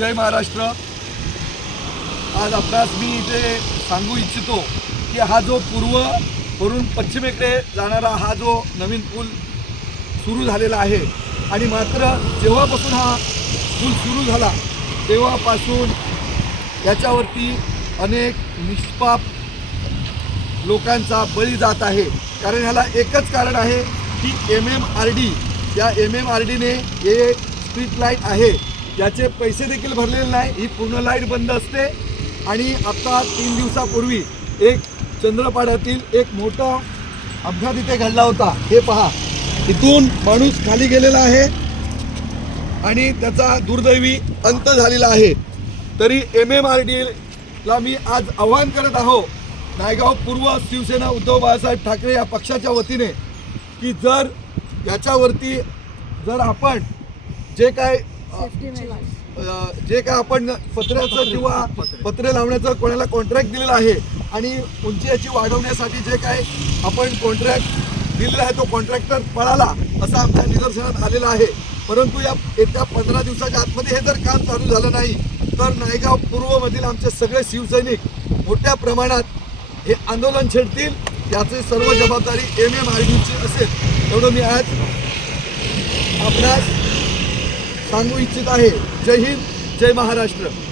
जय महाराष्ट्र। आज आपणास मी इथे सांगू इच्छितो की हा जो पूर्ववरून पश्चिमेकडे जाणारा हा जो नवीन पूल सुरू झालेला आहे आणि मात्र जेव्हापासून हा पूल सुरू झाला तेव्हापासून याच्यावरती अनेक निष्पाप लोकांचा बळी जात आहे। कारण ह्याला एकच कारण आहे की MMRD या MMRDने हे स्ट्रीट लाईट आहे याचे पैसे देखील भरलेले नाही, ही पूर्ण लाईट बंद असते। आणि आता 3 दिवसापूर्वी एक चंद्रपाड्यातील एक मोठा अपघात इथे घडला होता। हे पहा, इथून माणूस खाली गेलेला आहे आणि त्याचा दुर्दैवी अंत झालेला आहे। तरी MMRDला मी आज आवाहन करत आहो, नायगाव पूर्व शिवसेना उद्धव बाळासाहेब ठाकरे या पक्षाच्या वतीने, की जर याच्यावरती जर आपण जे काय आपण पत्र्याचं किंवा पत्रे लावण्याचं कोणाला कॉन्ट्रॅक्ट दिलेला आहे आणि उंची याची वाढवण्यासाठी जे काय आपण कॉन्ट्रॅक्ट दिलेला आहे तो कॉन्ट्रॅक्टर पळाला असं आमच्या निदर्शनात आलेलं आहे। परंतु या येत्या 15 दिवसाच्या आतमध्ये हे जर काम चालू झालं नाही तर नायगाव पूर्वमधील आमचे सगळे शिवसैनिक मोठ्या प्रमाणात हे आंदोलन छेडतील। याची सर्व जबाबदारी MMRDची असेल एवढं मी आज आपणास सांगू इच्छित आहे। जय हिंद, जय महाराष्ट्र।